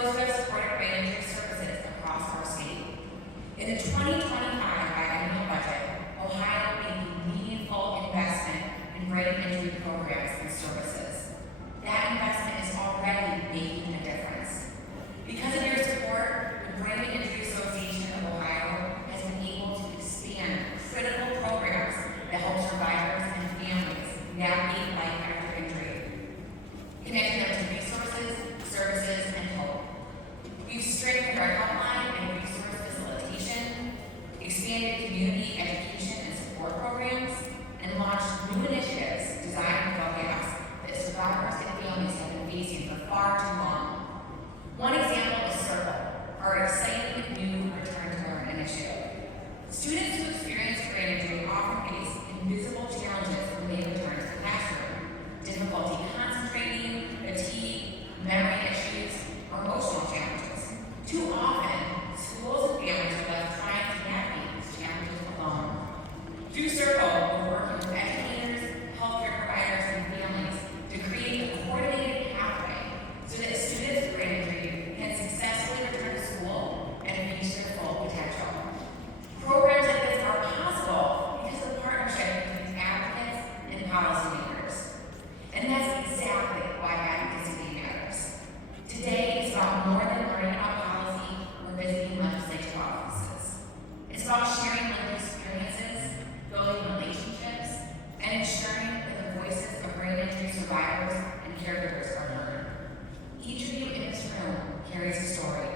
those who have supported brain injury services across our state. In the 2025 biennial budget, Ohio made a meaningful investment in brain injury programs and services. That investment is already making a difference. Because of your support, the Brain Injury Association of Ohio has been able to expand critical programs that help survivors and families navigate life after injury, connecting them to resources, services, and hope. We've strengthened our helpline and resource facilitation, expanded community education and support programs, and launched new initiatives designed to fill gaps that survivors and families have been facing for far too long. One example is Circle, our exciting new Return to Learn initiative. Students who experience brain injury often face invisible challenges when they return to the classroom: difficulty concentrating, fatigue, memory issues, or emotional challenges. Too often, schools and families are left trying to navigate these challenges alone. Through Circle, we're working with educators, healthcare providers, and families to create a coordinated pathway so that students with brain injury can successfully return to school and reach their full potential. Programs like this are possible because of the partnership between advocates and policymakers. And that's exactly why Advocacy Day matters. Today is about more than learning about policy or visiting legislative offices. It's about sharing lived experiences, building relationships, and ensuring that the voices of brain injury survivors and caregivers are heard. Each of you in this room carries a story,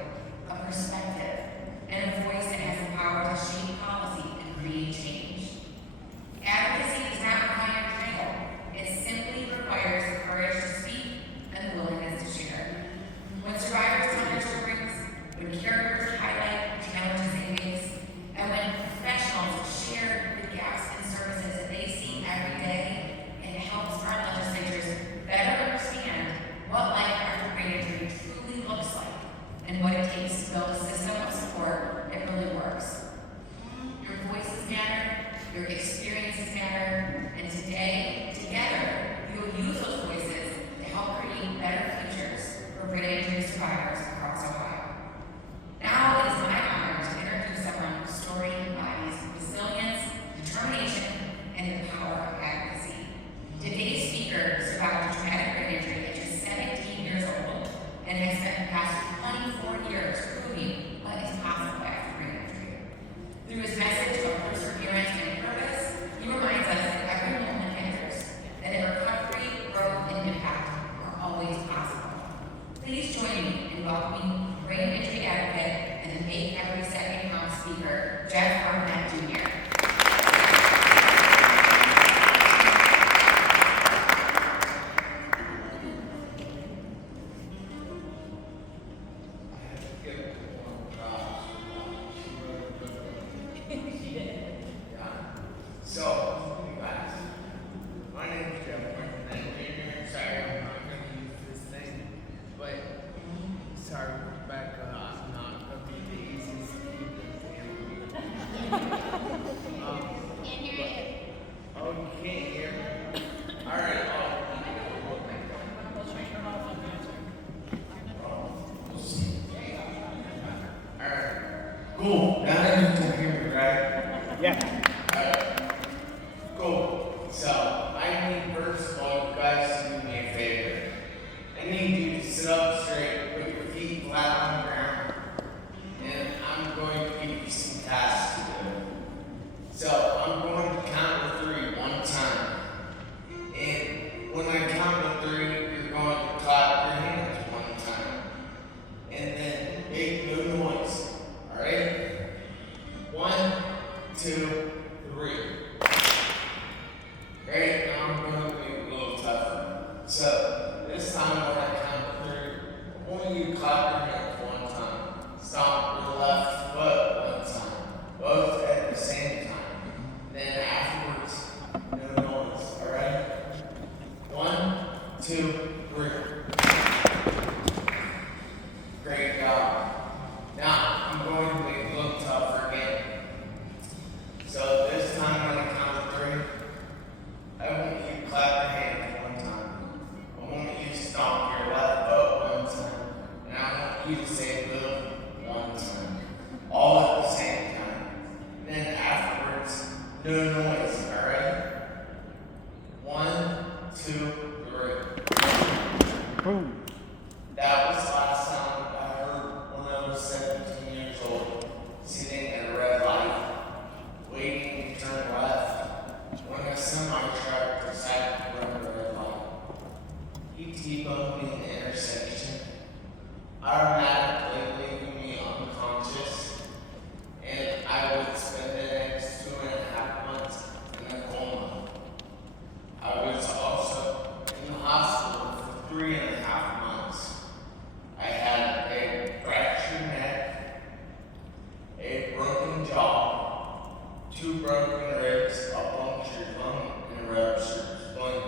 a perspective, and a voice that has the power to shape policy and create change. Advocacy does not require a title. It simply requires the courage to speak and the willingness to share. When survivors tell their stories, when caregivers highlight the challenges they face, and when professionals share the gaps in services that they see every day, it helps our legislatures better understand what life after brain injury truly looks like and what it takes to build a system of support that really works. Your voices matter, your experiences matter, and today, together, we will use those voices to help create better futures for brain injury survivors across Ohio. Now it is my honor to introduce someone whose story embodies resilience, determination, and the power of advocacy. Today's speaker survived a traumatic brain injury at just 17 years old and has spent the past 24 years proving what is possible after brain injury. Through his message of perseverance and purpose, he reminds us that every moment matters, that in recovery, growth, and impact are always possible. Please join me in welcoming brain injury advocate and the Make Every Second Count speaker, Jeff Morconette Jr. Cool. Now that you can hear me, right? Yeah. Cool. So, I need first of all you guys to do me a favor. I need you to sit up straight, put your feet flat on the ground, and I'm going to give you some tasks to do. So, I'm going to count to 3 one time. And when I count to 3, you're going to clap your hands one time. And then make no noise. Alright? 1, 2, we say boom one time, all at the same time. And then afterwards, no noise, alright? 1, 2, 3. Boom. That was the last sound I heard when I was 17 years old, sitting at a red light, waiting to turn left, when a semi-truck decided to run the red light. He T-boned me in the intersection, automatically leaving me unconscious, and I would spend the next 2.5 months in a coma. I was also in the hospital for 3.5 months. I had a fractured neck, a broken jaw, 2 broken ribs, a punctured lung, and a ruptured spleen.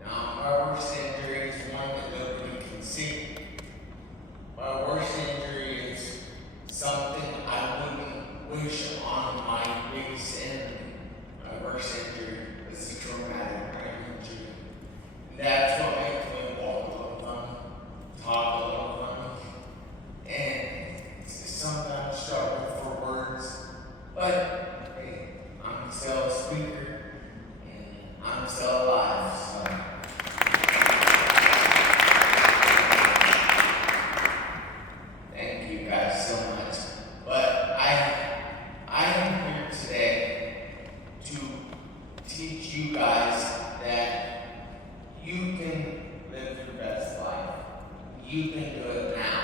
Now, my worst injury is one that nobody can see. My worst injury is something I wouldn't wish on my biggest enemy. My worst injury is a traumatic brain injury. And that's what makes me walk a little funny, talk a little funny, and sometimes struggle for words. But hey, I'm still a speaker, and I'm still alive, so. Thank you guys so much. But I am here today to teach you guys that you can live your best life. You can do it now.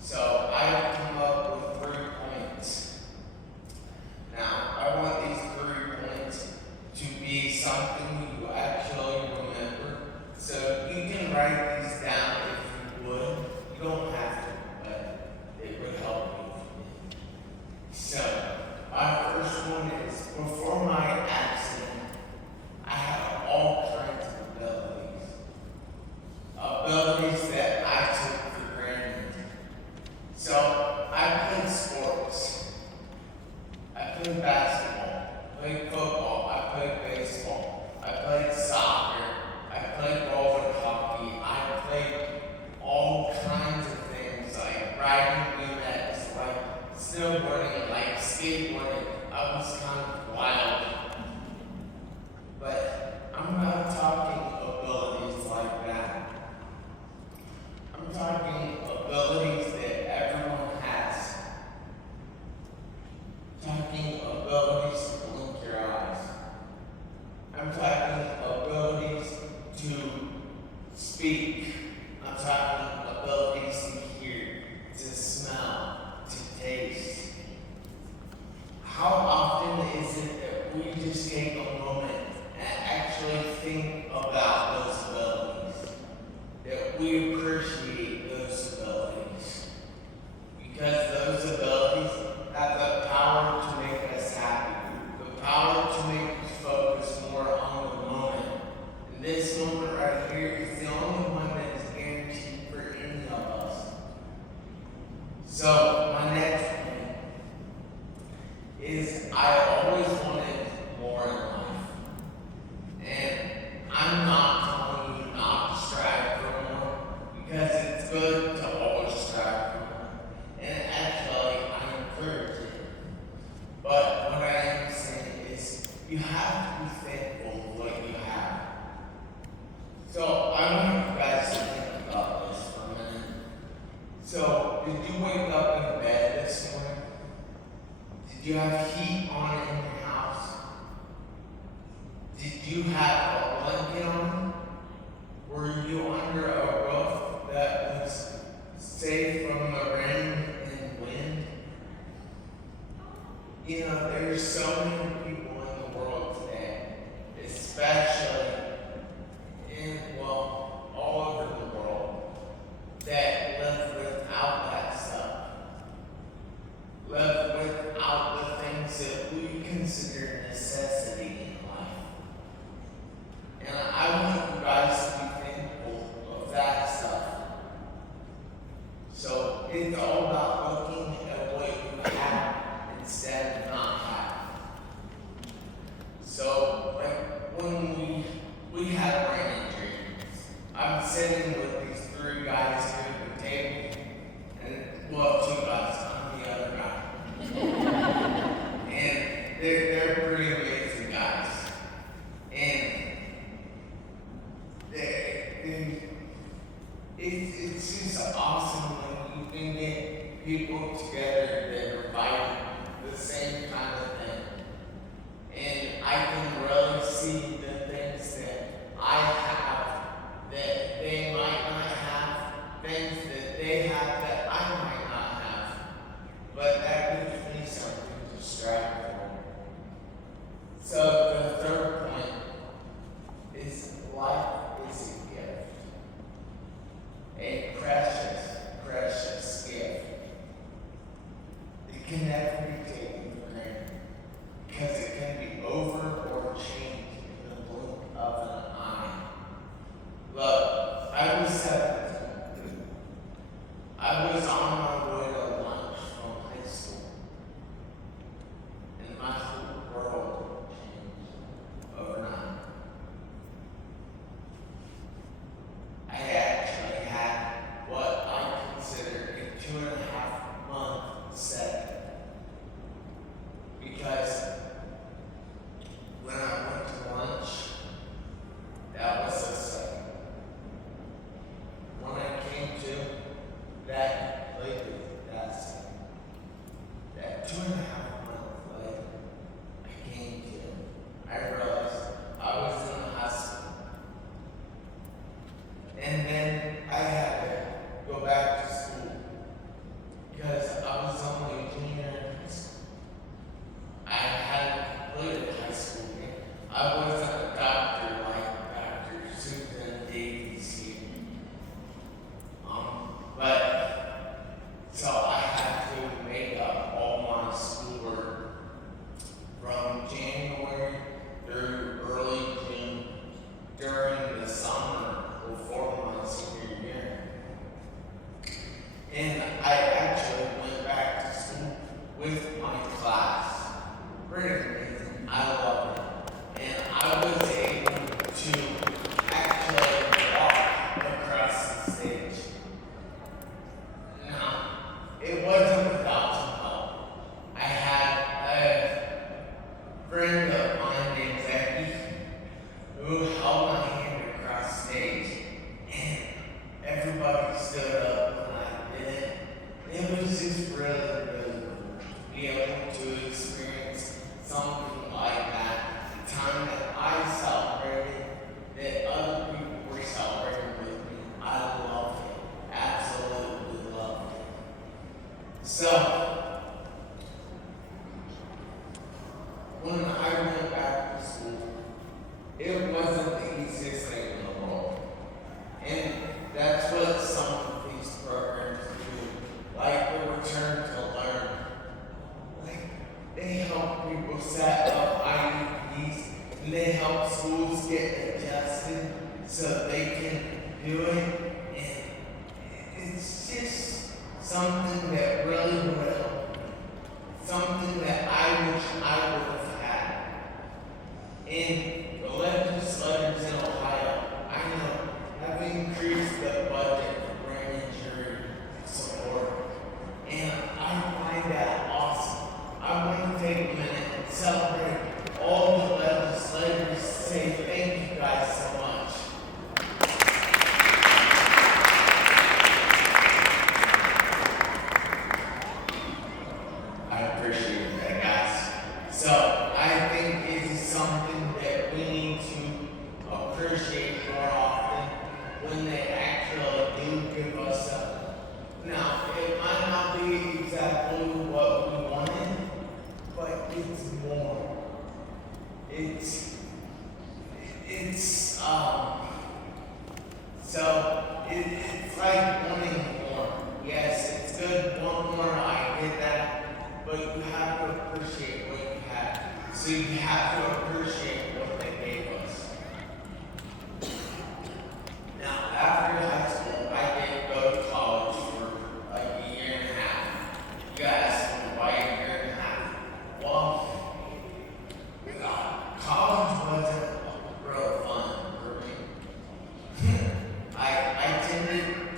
So I've come up with 3 points. Now, I want these 3 points to be something you actually remember. So you can write these down if you would. You don't have to, but it would help you. So, my first one is, before my accident, I had all kinds of abilities. Abilities that I took for granted. So, I played sports. I played basketball, played football, I played baseball, I played soccer, I played roller hockey, I played all kinds of things like riding BMX, like snowboarding, like skateboarding. I was kind of wild. But I'm not talking abilities like that. I'm talking abilities that everyone has. Talking abilities to blink your eyes. I'm talking abilities to speak. I'm talking abilities to hear, to smell, to taste. How often is it that we just take a moment and actually think about those abilities? That we appreciate those abilities? Because those abilities have the power to make us happy, the power to make us focus more on the moment. And this moment right here is the only one that is guaranteed for any of us. So, my next point is I always wanted more in life. And I'm not telling you not to strive for more, because it's good to always strive for more. And actually, I encourage it. But what I am saying is, you have to be thankful for what you have. So I want you guys to think about this for a minute. So, did you wake up in bed this morning? Did you have heat on in your house? Did you have a blanket on? Were you under a roof that was safe from the rain and wind? You know, there's so many people in the world today, especially all over the world, that live without that stuff. Live without the things that we consider necessity in life. And I want you guys to be thankful of that stuff. So it's all about looking at what you have instead of not having. So, like when we had brain injury, I'm sitting with these 3 guys here at the table, and well, 2 guys, I'm the other guy. And they're pretty amazing guys. And it's just awesome when you can get people together that are fighting the same kind of thing. And I can really see the things that I have that they might not have, things that they have that I might not have. But that gives me something to strive for. So the third point is life is a gift. A precious, precious gift. It can never be taken for granted because it can be over or changed in the blink of an eye. Look, I was 17. I was on my way to lunch from high school, and my whole world changed overnight. I actually had what I consider a 2.5-month setback. Because when I went to lunch, that was a second. When I came to, that later, that second. That 2.5 months later, I came to, I realized I was in the hospital. And then I had to go back to school because I was only a junior in high school. I hadn't completed high school yet. I wasn't a doctor like Dr. Susan Davies here. But so I had to make up all my schoolwork from January through early June during the summer before my senior year. And I actually went back to school with my class. Pretty amazing. I loved it. And I was able to actually walk across the stage. Now, it wasn't without some help. I had a friend of mine named Ed.D. who held my hand across stage, and everybody stood up when I did it. It was just really, really cool to be able to experience something like that. The time that I celebrated, that other people were celebrating with me. I loved it. Absolutely loved it. So, when I went back to school, it wasn't the easiest thing in the world. And that's what some of these programs do, like the Return to Learn. Like, they help people set up IEPs, and they help schools get adjusted so they can do it. And it's just something that really would help me. Something that I wish I would have had. And the legislators in Ohio, I know, have increased the budget for brain injury support. And I find that awesome. I want to take a minute and celebrate all the legislators, say thank you guys so much. I appreciate that, guys. So I think it is something that we need to appreciate more often when they actually do give us something. Now, it might not be exactly what we wanted, but it's more. It's like wanting more. Yes, it's good, want more, I get that, but you have to appreciate what you have. So you have to appreciate what they gave us. Now, after high school, I did go to college for like a year and a half. You guys, why a year and a half? Well, college wasn't real fun for me. I attended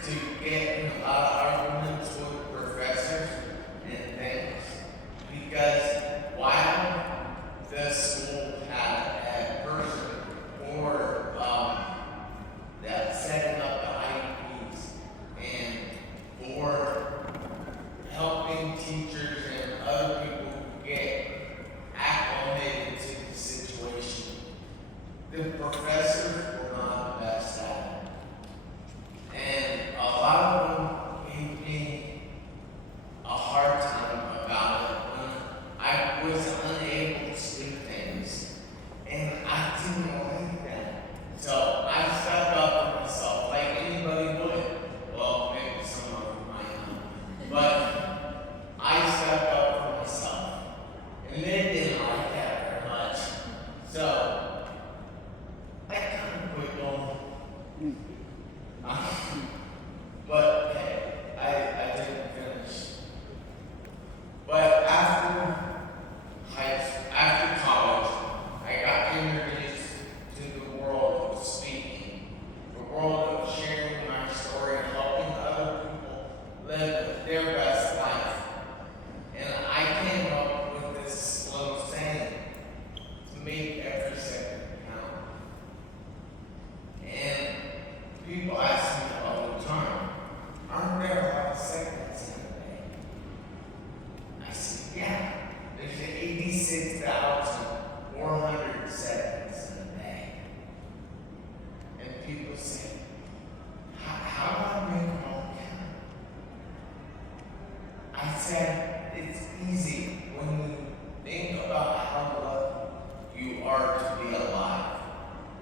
said it's easy when you think about how lucky you are to be alive.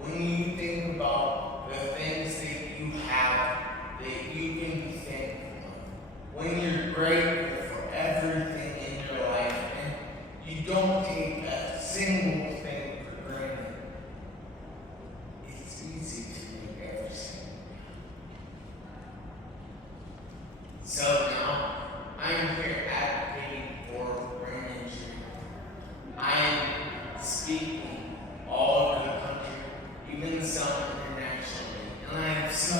When you think about the things that you have that you can be thankful of. When you're grateful for everything in your life and you don't take a single thing for granted. It's easy to make everything. So now, I'm here advocating for brain injury. I am speaking all over the country, even some internationally. And I am so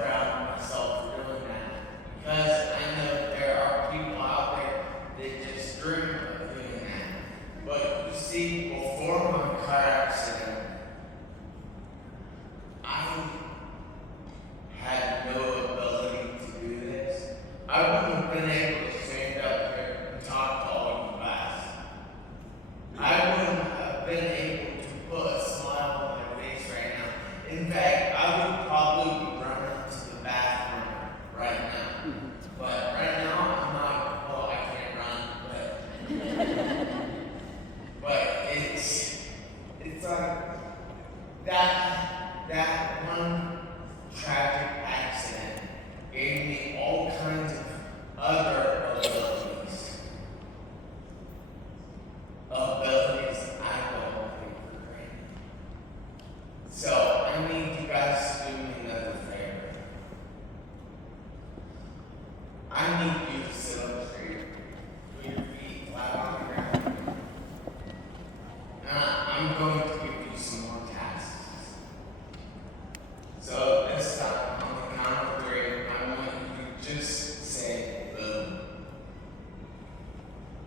proud of myself for doing that. Because I know there are people out there that just dream of doing that. But you see, before my car accident, I had no ability to do this. I wouldn't have been able to stand up here and talk to all you guys. I wouldn't have been able to put a smile on my face right now. In fact, I would probably be running to the bathroom right now. But right now, I'm not, well, I can't run, but it's like that one tragic accident gave me all kinds of other abilities. Abilities I don't take for granted. So I need you guys to do me another favor. I need you to sit up straight, put your feet flat on the ground. And I'm going to give you some more tasks. So this time, on the count of 3, I want you to just say boom.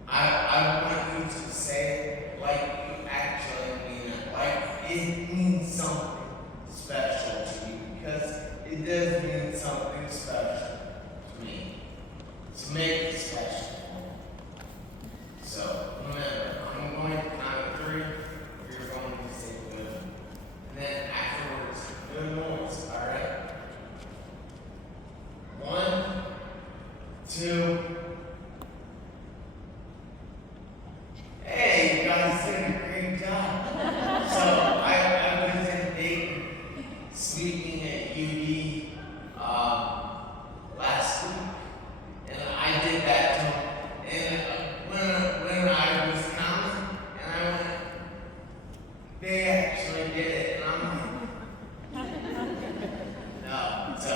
I want you to say it like you actually mean it, like it means something special to you, because it does mean something special to me. So make it special. So remember, I'm going to count of 3, you're going to say boom. And then afterwards, good noise, alright? 1, 2. Hey, you guys did a great job. So I was in Dayton speaking at UD last week, and I did that to them. And when I was counting, and I went, they actually did it, and I'm like, no. So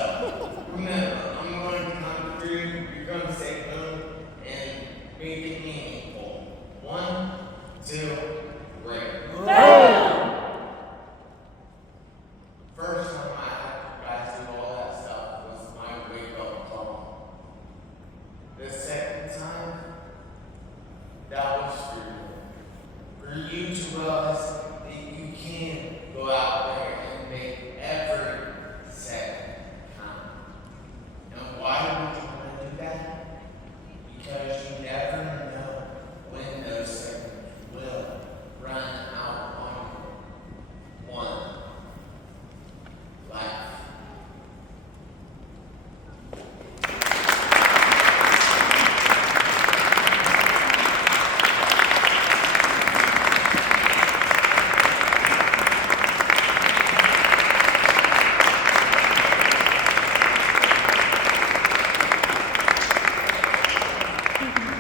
remember, I'm going to count to 3. You're going to say boom and make it meaningful. 1, 2, 3. First time I had you guys do all that stuff was my wake-up call. The second time, that was for you to realize that you can go out there and make every second count. And why would you want to do that? Because you never know when those seconds will run out on you. 1. Life.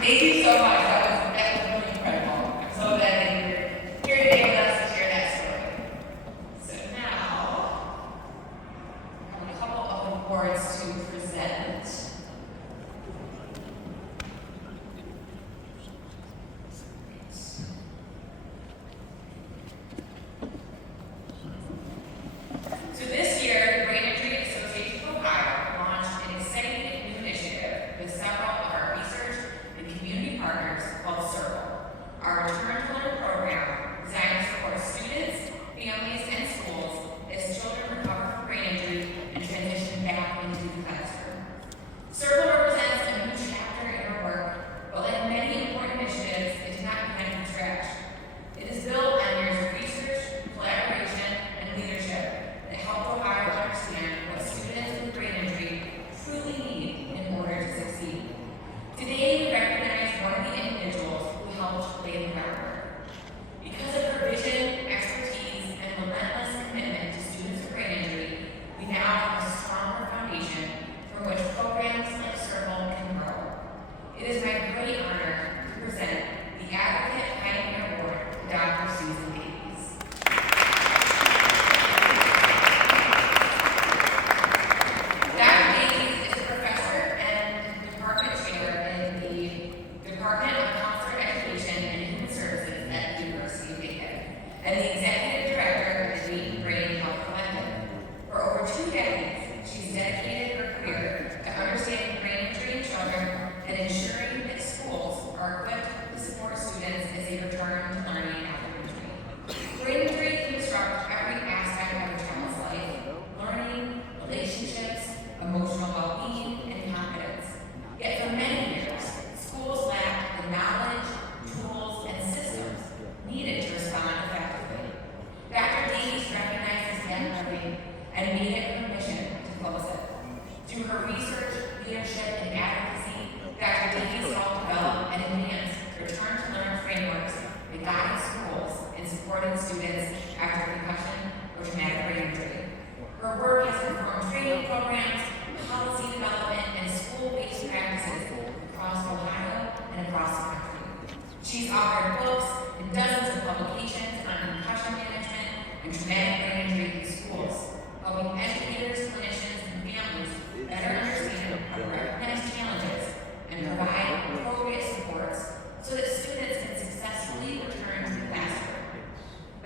Thank you so much. That was really incredible. I'm so glad that you're here today with us to share that story. So now, I have a couple of awards to present. So this year, the Brain Injury Association of Ohio launched an exciting new initiative with several of our research and community partners called CIRCLE, our return to learn program designed to support students, families, and schools as children recover from brain injury and transition back into the classroom. Through her research, leadership, and advocacy, Dr. Davies helped develop and advance return-to-learn frameworks that guide schools in supporting students after concussion or traumatic brain injury. Her work has informed training programs, policy development, and school-based practices across Ohio and across the country. She's authored books and dozens of publications on concussion management and traumatic brain injury in schools, helping educators, clinicians, and families better understand how to recognize challenges and provide appropriate supports so that students can successfully return to the classroom.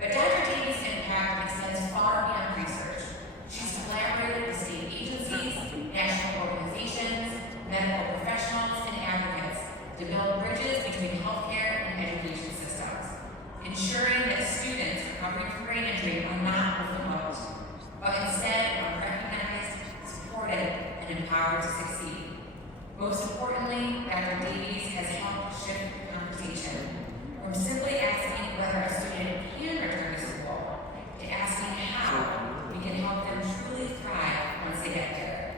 But Dr. Davies' impact extends far beyond research. She's collaborated with state agencies, national organizations, medical professionals, and advocates to build bridges between healthcare and education systems, ensuring that students recovering from brain injury are not overlooked, but instead are recognized, supported, and empowered to succeed. Most importantly, Dr. Davies has helped shift the conversation from simply asking whether a student can return to school to asking how we can help them truly thrive once they get there.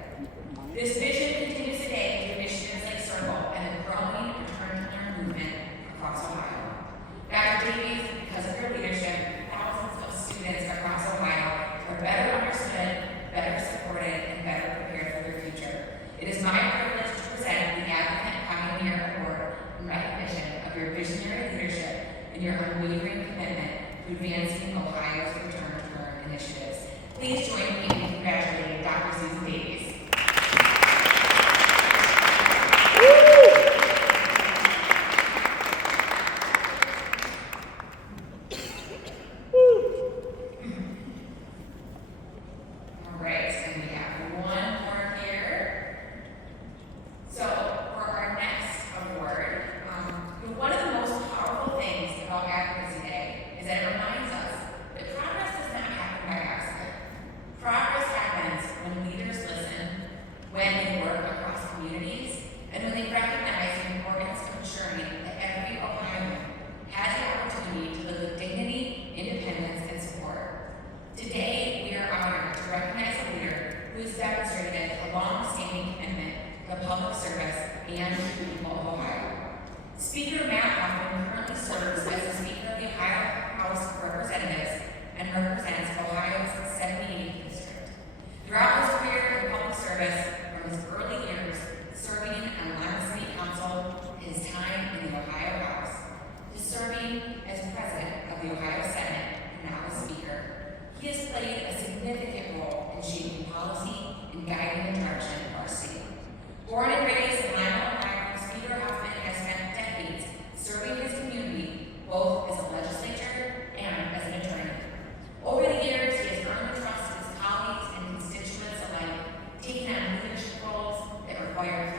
This vision continues today through initiatives like Circle and the growing return-to-learn movement across Ohio. Dr. Davies, because of her leadership, thousands of students across Ohio are better understood, better supported, and better prepared for their future. It is my privilege to present the Advocate Pioneer Award in recognition of your visionary leadership and your unwavering commitment to advancing Ohio's return-to-learn initiatives. Please join me in congratulating Dr. Susan Davies. All right, and we have one more here. So for our next award, one of the most powerful things about Advocacy Day is that it reminds us that progress does not happen by accident. Progress happens when leaders listen, when they work across communities, and when they recognize the importance of ensuring that every Ohioan has the opportunity to live with dignity, independence, and support. Today, we are honored to recognize a leader who has demonstrated a long-standing commitment to public service and to the people of Ohio. Speaker Matt Huffman currently serves as the Speaker of the Ohio House of Representatives and represents Ohio's 78th district. Throughout his career in public service, from his early years serving on Lima City Council, his time in the Ohio House, to serving as President of the Ohio Senate and now as Speaker, he has played a significant role in shaping policy and guiding the direction of our state. Born and raised in Lima, Ohio, Speaker Huffman has spent decades serving his community both as a legislator and as an attorney. Over the years, he has earned the trust of his colleagues and constituents alike, taking on leadership roles that require